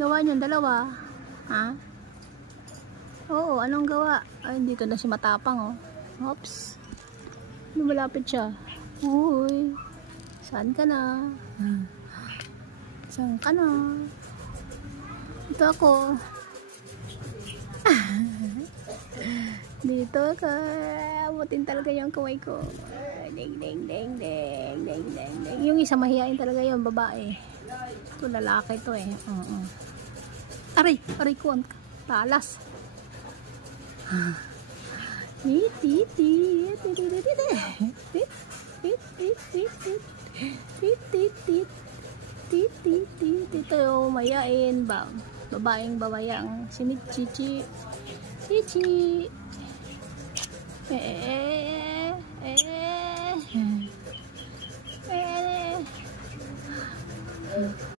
Gawa niyong dalawa. Ha? Oo, anong gawa? Ay, dito na si matapang, oh. Oops. Lumalapit siya. Uy. Saan ka na? Saan ka na? Dito ako. Dito ka. Abutin talaga yung kamay ko. Ding, ding, ding, ding, ding, ding, ding. Yung isa mahihain talaga yung babae. Ito lalaki to eh. Aray, aray ko. Talas. Ito yung mayain ba? Babaeng babayang sinichichi. Chichi.